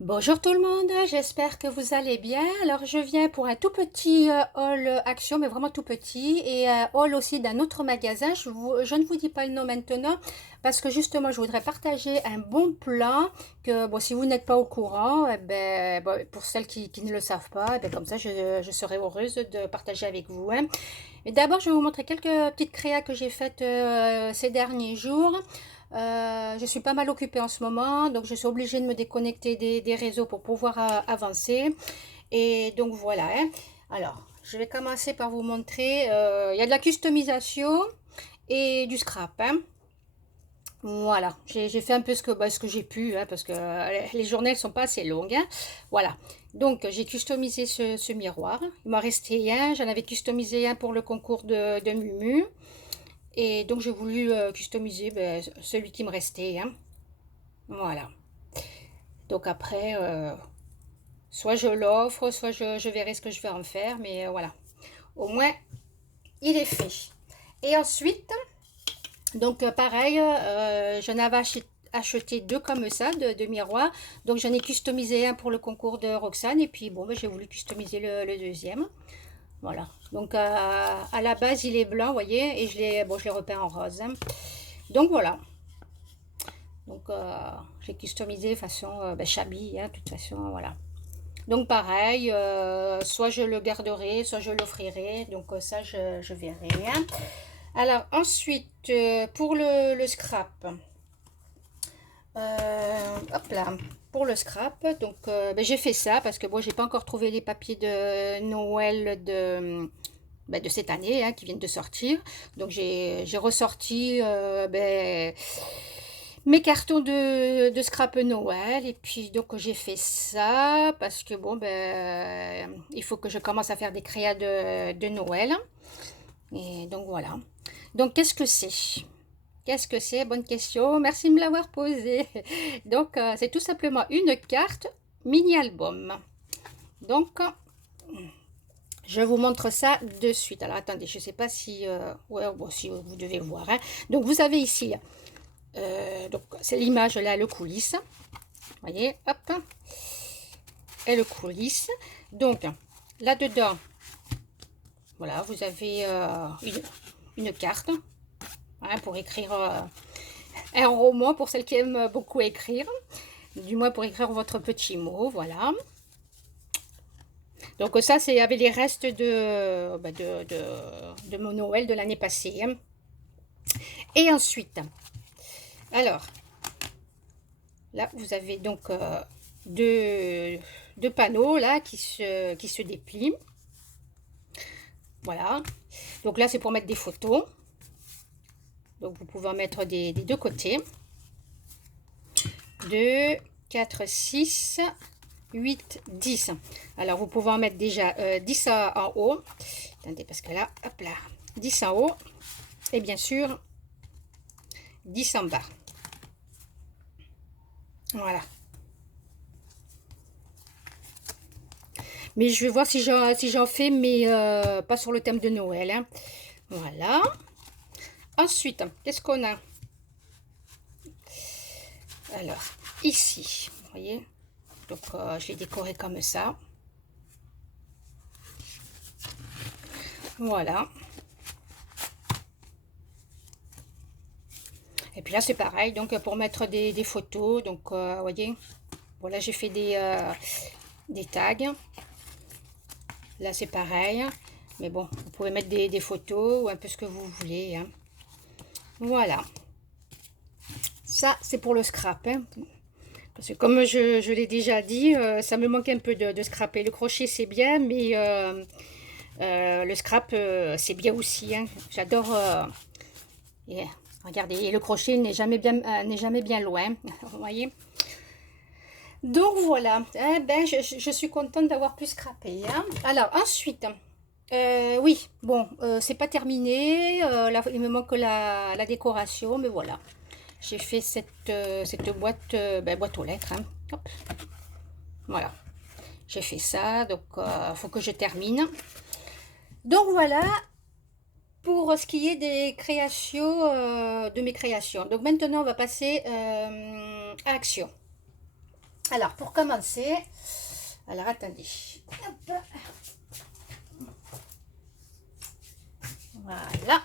Bonjour tout le monde, j'espère que vous allez bien. Alors je viens pour un tout petit haul action, mais vraiment tout petit, et un haul aussi d'un autre magasin. Je ne vous dis pas le nom maintenant parce que justement je voudrais partager un bon plan que, bon, si vous n'êtes pas au courant, eh ben, bon, pour celles qui ne le savent pas, eh ben, comme ça je serai heureuse de partager avec vous, hein. Et d'abord je vais vous montrer quelques petites créas que j'ai faites ces derniers jours. Je suis pas mal occupée en ce moment, donc je suis obligée de me déconnecter des réseaux pour pouvoir avancer. Et donc voilà, hein. Alors, je vais commencer par vous montrer. Il y a de la customisation et du scrap, hein. Voilà, j'ai fait un peu ce que j'ai pu, hein, parce que les journées ne sont pas assez longues, hein. Voilà, donc j'ai customisé ce miroir. Il m'a resté un, j'en avais customisé un pour le concours de Mumu. Et donc j'ai voulu customiser ben, celui qui me restait, hein. Voilà. Donc après, soit je l'offre, soit je verrai ce que je vais en faire, mais voilà. Au moins, il est fait. Et ensuite, donc pareil, j'en avais acheté deux comme ça, de miroirs. Donc j'en ai customisé un pour le concours de Roxane, et puis bon, ben, j'ai voulu customiser le deuxième. Voilà. Donc à la base, il est blanc, vous voyez, et je l'ai repeint en rose, hein. Donc voilà. Donc j'ai customisé façon ben, Chabi, hein, de toute façon, voilà. Donc pareil, soit je le garderai, soit je l'offrirai. Donc ça, je verrai, hein. Alors ensuite, pour le scrap, hop là, pour le scrap, donc ben, j'ai fait ça parce que bon, j'ai pas encore trouvé les papiers de Noël ben, de cette année, hein, qui viennent de sortir. Donc j'ai ressorti ben, mes cartons de scrap Noël, et puis donc j'ai fait ça parce que bon ben il faut que je commence à faire des créas de Noël, et donc voilà. Donc qu'est-ce que c'est? Qu'est-ce que c'est? Bonne question, merci de me l'avoir posée. Donc c'est tout simplement une carte mini album. Donc je vous montre ça de suite. Alors attendez, je ne sais pas si, ouais, bon, si vous devez voir, hein. Donc vous avez ici, donc c'est l'image là, le coulisse. Vous voyez, hop, et le coulisse. Donc là-dedans, voilà, vous avez une carte, hein, pour écrire un roman pour celles qui aiment beaucoup écrire, du moins pour écrire votre petit mot, voilà. Donc ça, c'est avec les restes bah, de mon Noël de l'année passée, hein. Et ensuite, alors, là, vous avez donc deux panneaux là qui se déplient. Voilà. Donc là, c'est pour mettre des photos. Donc vous pouvez en mettre des deux côtés. 2, 4, 6, 8, 10. Alors vous pouvez en mettre déjà 10 en haut. Attendez, parce que là, hop là, 10 en haut. Et bien sûr, 10 en bas. Voilà. Mais je vais voir si j'en fais, mais pas sur le thème de Noël, hein. Voilà. Ensuite, qu'est-ce qu'on a? Alors, ici, vous voyez, donc je l'ai décoré comme ça. Voilà. Et puis là, c'est pareil, donc pour mettre des photos, donc vous voyez, voilà, j'ai fait des tags. Là, c'est pareil, mais bon, vous pouvez mettre des photos ou un peu ce que vous voulez, hein. Voilà. Ça, c'est pour le scrap, hein. Parce que comme je l'ai déjà dit, ça me manque un peu de scraper. Le crochet, c'est bien, mais le scrap, c'est bien aussi, hein. J'adore. Yeah. Regardez, et le crochet n'est jamais bien loin, vous voyez. Donc voilà, eh ben, je suis contente d'avoir pu scraper, hein. Alors ensuite, oui, bon, c'est pas terminé. Là, il me manque la décoration, mais voilà. J'ai fait cette boîte, ben, boîte aux lettres, hein. Hop. Voilà, j'ai fait ça, donc il faut que je termine. Donc voilà pour ce qui est des créations, de mes créations. Donc maintenant, on va passer à action. Alors, pour commencer, alors attendez. Hop. Voilà.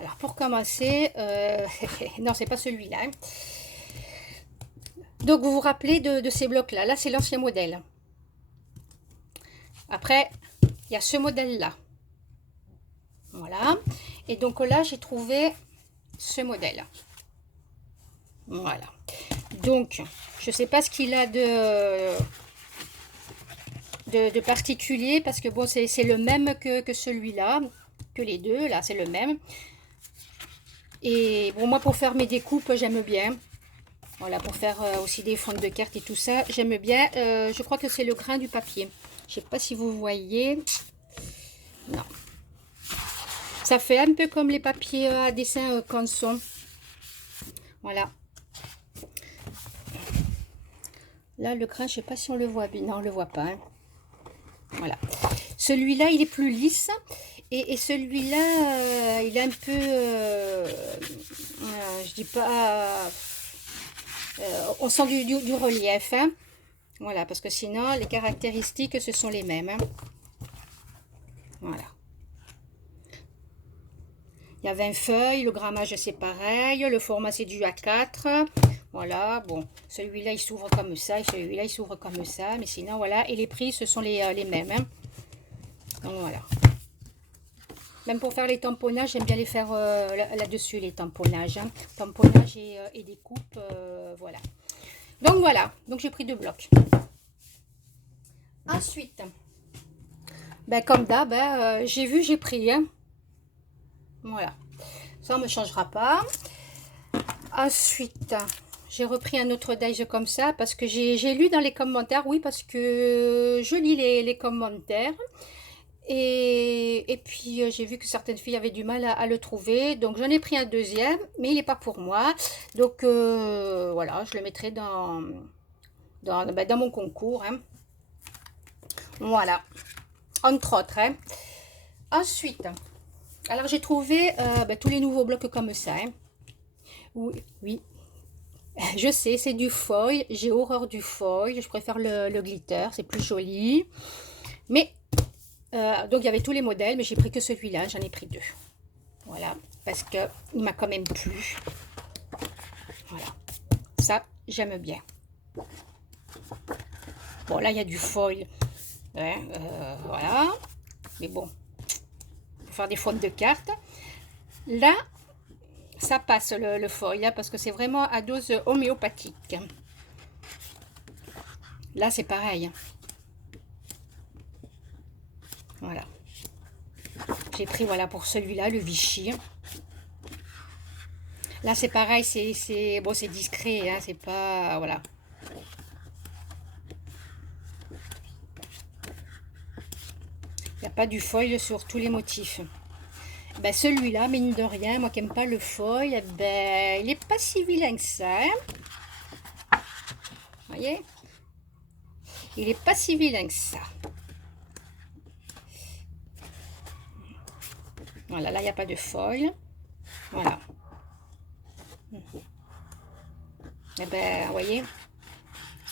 Alors, pour commencer, non, c'est pas celui-là. Hein. Donc, vous vous rappelez de ces blocs-là. Là, c'est l'ancien modèle. Après, il y a ce modèle-là. Voilà. Et donc là, j'ai trouvé ce modèle. Voilà. Donc, je ne sais pas ce qu'il a de particulier, parce que bon, c'est le même que celui-là, que les deux, là, c'est le même. Et bon, moi, pour faire mes découpes, j'aime bien. Voilà, pour faire aussi des fonds de cartes et tout ça, j'aime bien. Je crois que c'est le grain du papier. Je ne sais pas si vous voyez. Non. Ça fait un peu comme les papiers à dessin Canson. Voilà. Là, le grain, je ne sais pas si on le voit bien. Non, on ne le voit pas. Hein. Voilà. Celui-là, il est plus lisse. Et celui-là, il est un peu... je dis pas... on sent du relief. Hein. Voilà, parce que sinon, les caractéristiques, ce sont les mêmes. Hein. Voilà. Il y a 20 feuilles, le grammage c'est pareil, le format c'est du A4. Voilà, bon, celui-là il s'ouvre comme ça, et celui-là il s'ouvre comme ça, mais sinon voilà, et les prix ce sont les mêmes. Hein. Donc voilà. Même pour faire les tamponnages, j'aime bien les faire là-dessus, les tamponnages. Hein. Tamponnage et découpe, voilà. Donc voilà, donc j'ai pris 2 blocs. Ensuite, ben, comme d'hab, hein, j'ai vu, j'ai pris. Hein. Voilà, ça ne me changera pas. Ensuite, j'ai repris un autre dies comme ça parce que j'ai lu dans les commentaires, oui, parce que je lis les commentaires. Et puis, j'ai vu que certaines filles avaient du mal à le trouver. Donc, j'en ai pris un deuxième, mais il n'est pas pour moi. Donc, voilà, je le mettrai dans mon concours. Hein. Voilà, entre autres. Hein. Ensuite... Alors, j'ai trouvé tous les nouveaux blocs comme ça. Hein. Oui, oui, je sais, c'est du foil. J'ai horreur du foil. Je préfère le glitter, c'est plus joli. Mais, donc, il y avait tous les modèles, mais j'ai pris que celui-là. J'en ai pris 2. Voilà, parce qu'il m'a quand même plu. Voilà, ça, j'aime bien. Bon, là, il y a du foil. Hein, voilà, mais bon. Faire des fonds de cartes. Là, ça passe le foil, hein, parce que c'est vraiment à dose homéopathique. Là, c'est pareil. Voilà. J'ai pris, voilà, pour celui-là, le Vichy. Là, c'est pareil, c'est bon, c'est discret, hein, c'est pas... Voilà. Il n'y a pas du foil sur tous les motifs. Ben, celui-là, mine de rien, moi qui n'aime pas le foil, ben, il n'est pas si vilain que ça. Hein. Vous voyez? Il n'est pas si vilain que ça. Voilà, là, il n'y a pas de foil. Voilà. Et ben, vous voyez?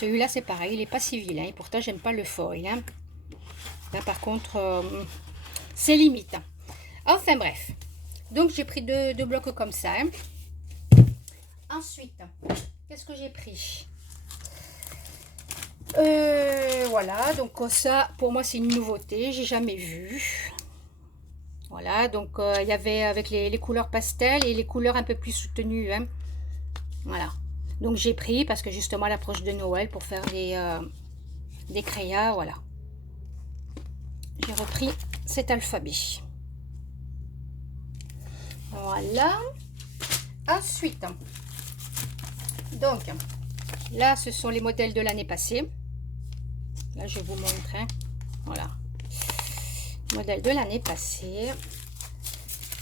Celui-là, c'est pareil, il n'est pas si vilain. Et pourtant, j'aime pas le foil. Hein. Là, par contre, c'est limite. Enfin, bref. Donc, j'ai pris deux blocs comme ça. Hein. Ensuite, qu'est-ce que j'ai pris? Voilà, donc ça, pour moi, c'est une nouveauté. J'ai jamais vu. Voilà, donc il y avait avec les couleurs pastel et les couleurs un peu plus soutenues. Hein. Voilà. Donc, j'ai pris parce que justement, à l'approche de Noël, pour faire des crayons, voilà. J'ai repris cet alphabet. Voilà. Ensuite, donc, là, ce sont les modèles de l'année passée. Là, je vous montre. Hein. Voilà. Modèle de l'année passée.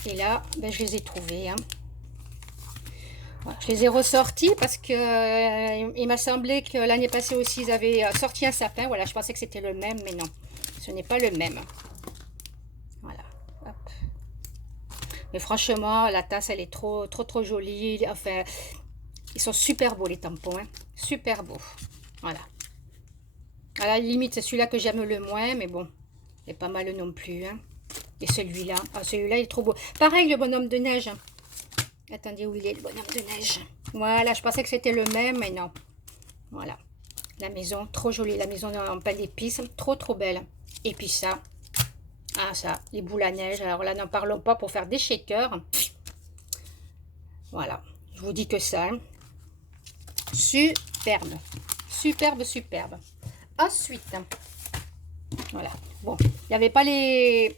Et là, ben, je les ai trouvés. Hein. Voilà, je les ai ressortis parce que il m'a semblé que l'année passée aussi, ils avaient sorti un sapin. Voilà, je pensais que c'était le même, mais non. Ce n'est pas le même. Voilà. Hop. Mais franchement, la tasse, elle est trop jolie. Enfin, ils sont super beaux, les tampons. Hein. Super beaux. Voilà. À la limite, c'est celui-là que j'aime le moins, mais bon, c'est pas mal non plus. Hein. Et celui-là, ah, celui-là, il est trop beau. Pareil, le bonhomme de neige. Attendez, où il est, le bonhomme de neige? Voilà, je pensais que c'était le même, mais non. Voilà. La maison, trop jolie. La maison en pain d'épices, trop, trop belle. Et puis ça. Ah, ça, les boules à neige. Alors là, n'en parlons pas pour faire des shakers. Voilà. Je vous dis que ça. Hein. Superbe. Superbe, superbe. Ensuite, voilà. Bon, il n'y avait pas les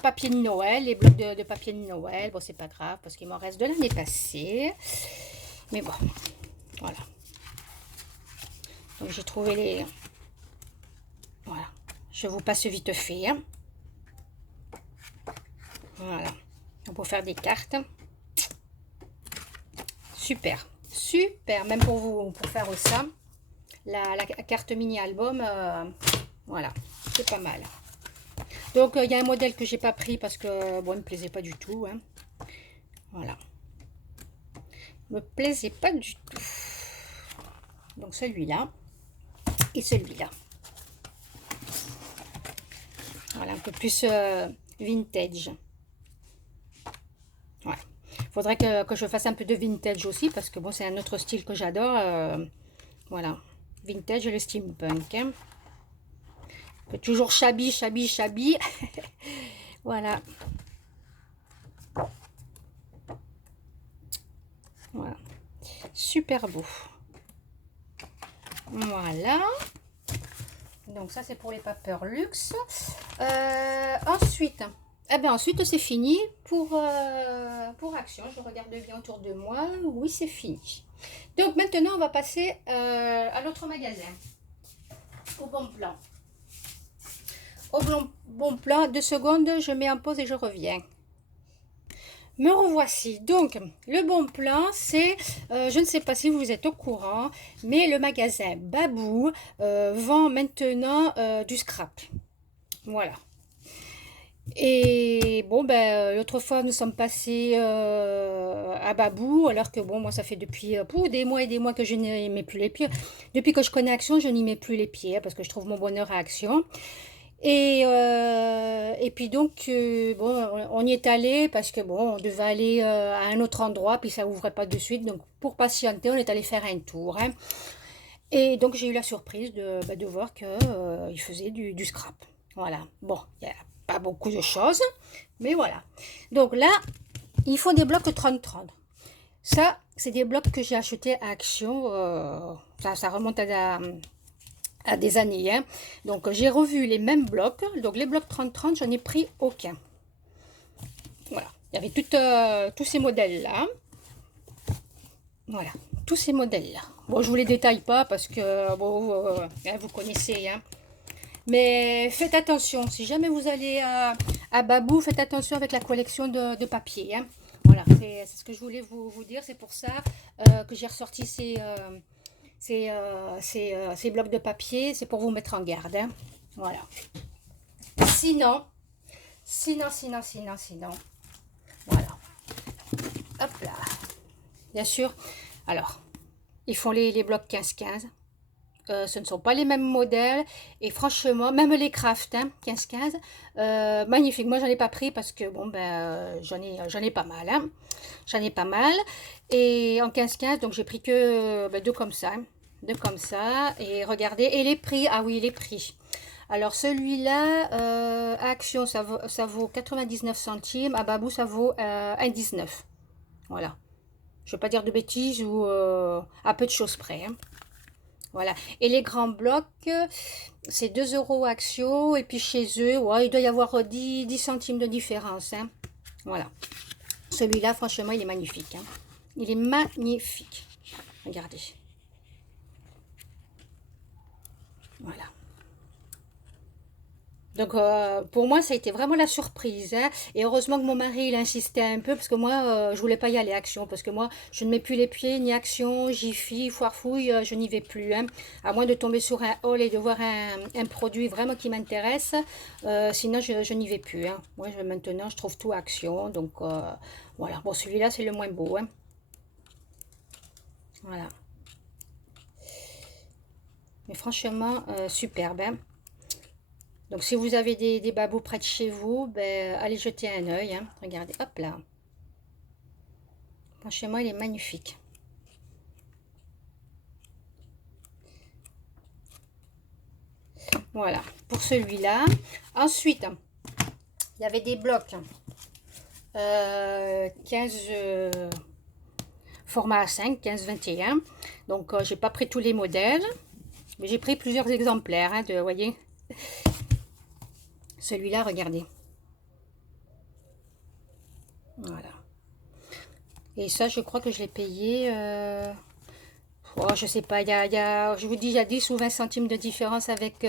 papiers de Noël, les blocs de papier de Noël. Bon, c'est pas grave parce qu'il m'en reste de l'année passée. Mais bon, voilà. Donc, j'ai trouvé les... Voilà. Je vous passe vite fait. Hein. Voilà. Pour faire des cartes. Super. Super. Même pour vous, pour faire ça. La carte mini-album, voilà. C'est pas mal. Donc, il y a un modèle que j'ai pas pris parce que, bon, il me plaisait pas du tout. Hein. Voilà. Me plaisait pas du tout. Donc, celui-là. Et celui-là. Voilà, un peu plus vintage. Ouais. Faudrait que je fasse un peu de vintage aussi parce que bon, c'est un autre style que j'adore. Voilà. Vintage et le steampunk. Hein. Toujours shabby, shabby, shabby. Voilà. Voilà. Super beau. Voilà. Donc ça, c'est pour les papers luxe. Ensuite, eh ben ensuite c'est fini pour Action. Je regarde bien autour de moi. Oui, c'est fini. Donc maintenant, on va passer à l'autre magasin. Au bon plan. Au bon plan, 2 secondes, je mets en pause et je reviens. Me revoici. Donc, le bon plan, c'est, je ne sais pas si vous êtes au courant, mais le magasin Babou vend maintenant du scrap. Voilà. Et bon, ben, l'autre fois, nous sommes passés à Babou, alors que bon, moi, ça fait depuis des mois et des mois que je n'y mets plus les pieds. Depuis que je connais Action, je n'y mets plus les pieds, hein, parce que je trouve mon bonheur à Action. Et puis donc, bon, on y est allé parce que bon, on devait aller à un autre endroit, puis ça ouvrait pas de suite. Donc, pour patienter, on est allé faire un tour. Hein. Et donc, j'ai eu la surprise de voir qu'il faisait du scrap. Voilà. Bon, il n'y a pas beaucoup de choses, mais voilà. Donc là, il faut des blocs 30-30. Ça, c'est des blocs que j'ai achetés à Action. Ça remonte à des années. Hein. Donc, j'ai revu les mêmes blocs. Donc, les blocs 30-30, j'en ai pris aucun. Voilà. Il y avait tous ces modèles-là. Voilà. Tous ces modèles-là. Bon, je vous les détaille pas parce que, bon, vous connaissez. Hein. Mais faites attention. Si jamais vous allez à Babou, faites attention avec la collection de papier. Hein. Voilà. C'est ce que je voulais vous dire. C'est pour ça que j'ai ressorti ces blocs de papier, c'est pour vous mettre en garde. Hein. Voilà. Sinon, voilà. Hop là. Bien sûr. Alors, ils font les blocs 15-15. Ce ne sont pas les mêmes modèles. Et franchement, même les craft, hein, 15-15, magnifique. Moi, j'en ai pas pris parce que, bon, ben, j'en ai pas mal. Hein. J'en ai pas mal. Et en 15-15, donc j'ai pris que deux comme ça. Hein. Deux comme ça. Et regardez. Et les prix, ah oui, les prix. Alors, celui-là, à Action, ça vaut 99 centimes. À Babou, ça vaut 1,19. Voilà. Je ne vais pas dire de bêtises ou à peu de choses près. Hein. Voilà. Et les grands blocs, c'est 2 euros Action. Et puis chez eux, ouais, il doit y avoir 10 centimes de différence. Hein. Voilà. Celui-là, franchement, il est magnifique. Hein. Il est magnifique. Regardez. Voilà. Donc, pour moi, ça a été vraiment la surprise. Hein. Et heureusement que mon mari, il insistait un peu, parce que moi, je voulais pas y aller Action. Parce que moi, je ne mets plus les pieds, ni Action, Jiffy, Foire Fouille, je n'y vais plus. Hein. À moins de tomber sur un haul et de voir un produit vraiment qui m'intéresse. Sinon, je n'y vais plus. Hein. Moi, maintenant, je trouve tout Action. Donc, voilà. Bon, celui-là, c'est le moins beau. Hein. Voilà. Mais franchement, superbe, hein. Donc, si vous avez des babous près de chez vous, ben, allez jeter un œil, hein. Regardez, hop là. Franchement, il est magnifique. Voilà, pour celui-là. Ensuite, il y avait des blocs 15 format A5, 15-21. Donc, j'ai pas pris tous les modèles, mais j'ai pris plusieurs exemplaires, hein, vous voyez. Celui-là, regardez. Voilà. Et ça, je crois que je l'ai payé... oh, je sais pas, je vous dis, il y a 10 ou 20 centimes de différence avec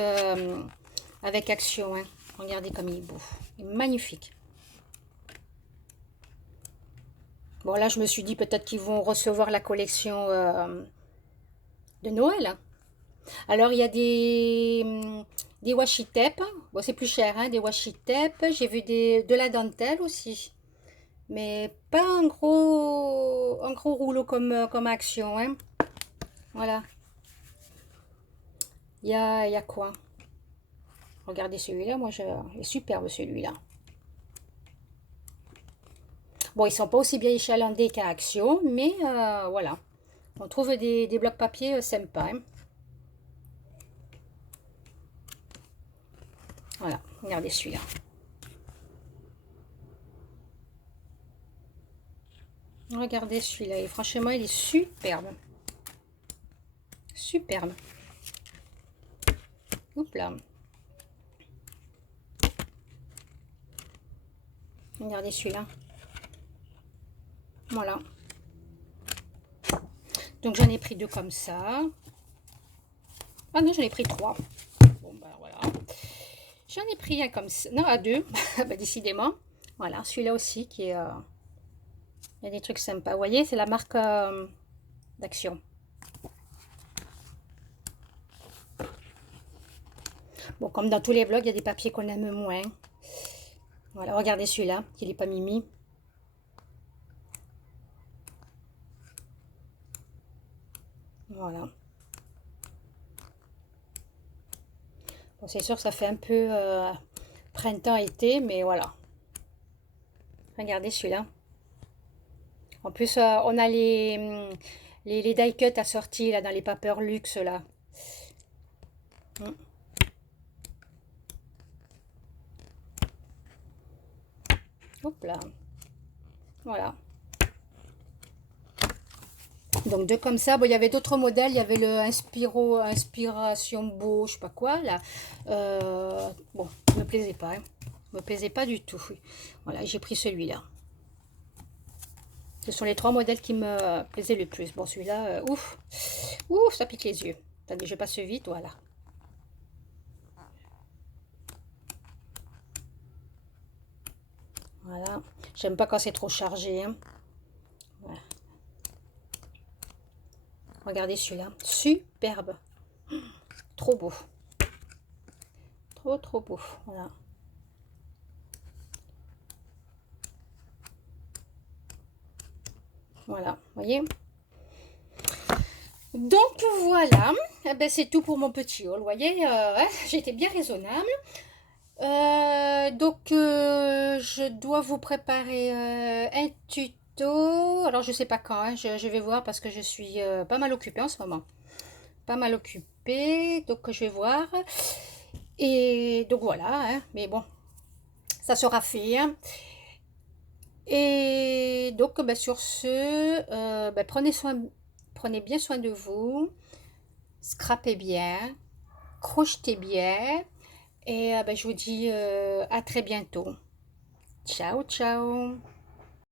Action, hein. Regardez comme il est beau. Il est magnifique. Bon, là, je me suis dit peut-être qu'ils vont recevoir la collection de Noël, hein. Alors, il y a des washi tape. Bon, c'est plus cher, hein, des washi tape. J'ai vu de la dentelle aussi. Mais pas un gros rouleau comme Action, hein. Voilà. Il y a quoi? Regardez celui-là, il est superbe celui-là. Bon, ils sont pas aussi bien échalandés qu'à Action, mais voilà. On trouve des blocs papier sympas, hein. Voilà, regardez celui-là. Regardez celui-là, et franchement, il est superbe. Superbe. Oups là. Regardez celui-là. Voilà. Donc j'en ai pris deux comme ça. Ah non, j'en ai pris trois. Bon ben voilà. J'en ai pris un comme ça. Non, à deux. Bah, décidément. Voilà, celui-là aussi qui est... il y a des trucs sympas. Vous voyez, c'est la marque d'Action. Bon, comme dans tous les vlogs, il y a des papiers qu'on aime moins. Voilà, regardez celui-là, qu'il n'est pas mimi. Voilà. Bon, c'est sûr, ça fait un peu printemps-été, mais voilà. Regardez celui-là. En plus, on a les die cut assortis là, dans les papers luxe, là. Hop là. Voilà. Donc deux comme ça. Bon, il y avait d'autres modèles. Il y avait le Inspiration Beau, je sais pas quoi là. Bon, il me plaisait pas, hein. Il me plaisait pas du tout. Voilà, j'ai pris celui-là. Ce sont les trois modèles qui me plaisaient le plus. Bon, celui-là, ouf, ouf, ça pique les yeux. Attendez, je passe vite, voilà. Voilà. J'aime pas quand c'est trop chargé, hein. Voilà. Regardez celui-là. Superbe. Trop beau. Trop, trop beau. Voilà. Voilà, vous voyez. Donc voilà, eh ben, c'est tout pour mon petit haul, vous voyez, j'étais bien raisonnable. Je dois vous préparer un tuto. Alors je sais pas quand, hein, je vais voir parce que je suis pas mal occupée en ce moment. Pas mal occupée, donc je vais voir. Et donc voilà, hein, mais bon, ça sera fait, hein. Et donc ben, sur ce, prenez bien soin de vous, scrapez bien, crochetez bien. Et ben, je vous dis à très bientôt. Ciao, ciao.